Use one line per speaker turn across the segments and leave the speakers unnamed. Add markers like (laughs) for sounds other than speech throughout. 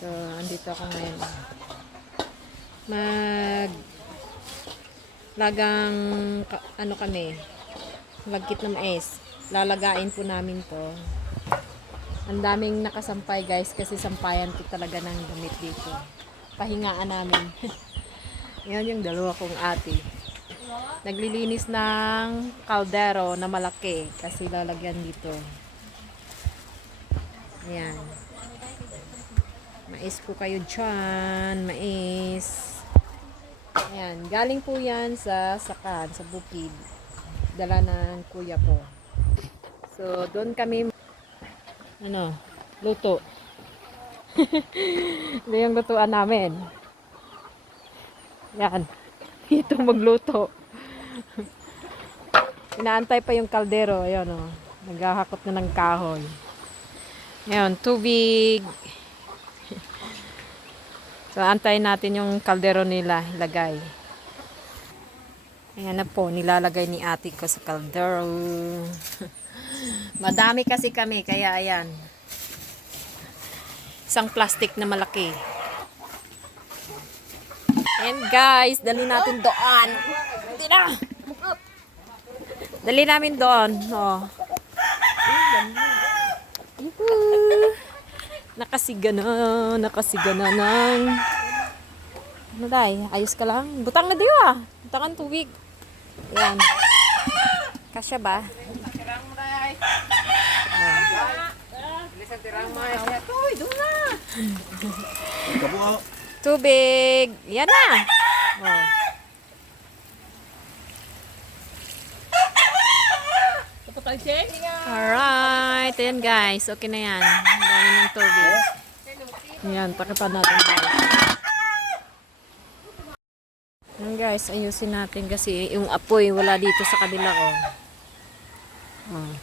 So, andito ako ngayon. Mag lagang ano kami lagkit ng mais. Lalagain po namin to. Ang daming nakasampay guys kasi sampayan ko talaga ng damit dito. Pahingaan namin. (laughs) Yan yung dalawa kong ate. Naglilinis ng kaldero na malaki kasi lalagyan dito. Ayan. Mais po kayo dyan. Mais. Ayan. Galing po yan sa Sakan, sa bukid. Dala ng kuya ko. So, doon kami ano, luto. (laughs) Ito yung lutuan namin. Yan. (laughs) Ito magluto. Inaantay pa yung kaldero. Ayan o. Naghahakot na ng kahoy. Ayan, tubig. So, antayin natin yung kaldero nila ilagay. Ayan na po, nilalagay ni ate ko sa kaldero. (laughs) Madami kasi kami, kaya ayan. Isang plastic na malaki. And guys, dali natin doon. Hindi na! Dali namin doon. Oh. Nakasiga na, nakasiga na ng... Ano day? Ayos ka lang? Butang na diyo ah. Butangan tubig. Ayan. Kasya ba? Tubig. Yan na. Oh. Alright. Ayan guys. Okay na yan. Ang dami ng tubig. Ayan. Takipan natin guys. Ayan guys. Ayusin natin kasi yung apoy wala dito sa kabila oh. Oh.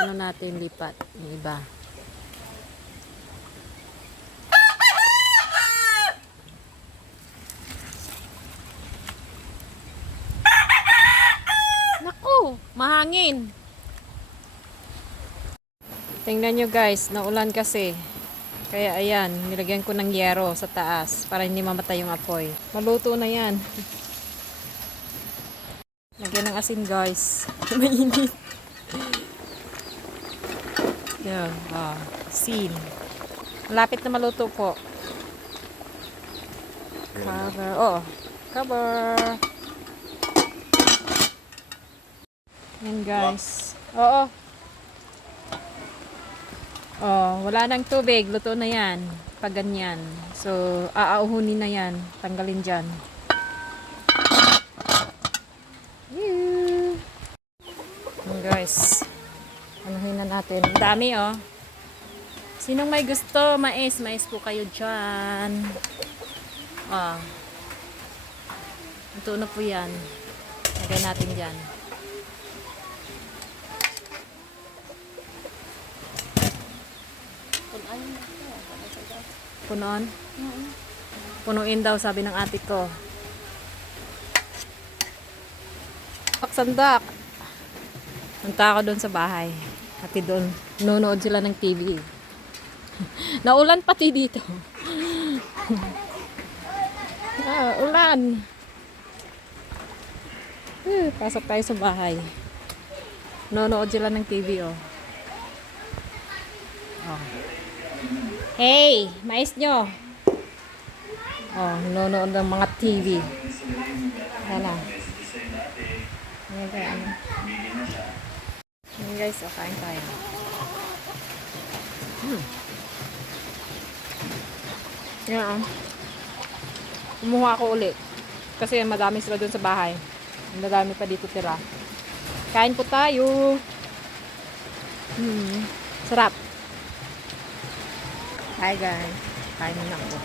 Ano natin lipat. Yung iba. Naku, mahangin. Tingnan nyo guys, naulan kasi. Kaya ayan, nilagyan ko ng yero sa taas para hindi mamatay yung apoy. Maluto na yan. Lagyan ng asin guys. (laughs) Mainit. Yan, ah, asin. Malapit na maluto po. Cover. Oh, cover. Yan guys. Oo. Oh, wala nang tubig. Luto na yan. Pag ganyan. So, aauhunin na yan. Tanggalin dyan. Yee. Yan guys. Anuhin na natin. Dami oh. Sinong may gusto? Mais. Mais po kayo dyan. Ah. Ito na po yan. Lagay natin dyan. Punoon? Punuin daw, sabi ng ate ko. Paksandak. Punta ako doon sa bahay. Ati doon, nunood sila ng TV. (laughs) Naulan pati dito. (laughs) ah, ulan. Eh, pasok tayo sa bahay. Nunood sila ng TV, oh. Oh. Hey, mais nyo. Oh, nunood ng mga TV. Na. Ayan tayo, ano. Guys, oh, kain tayo. Hmm. Yan, oh. Kumuha ako ulit. Kasi madami sila dun sa bahay. Ang dadami pa dito tira. Kain po tayo. Hmm. Sarap. Hi guys. Kain ako.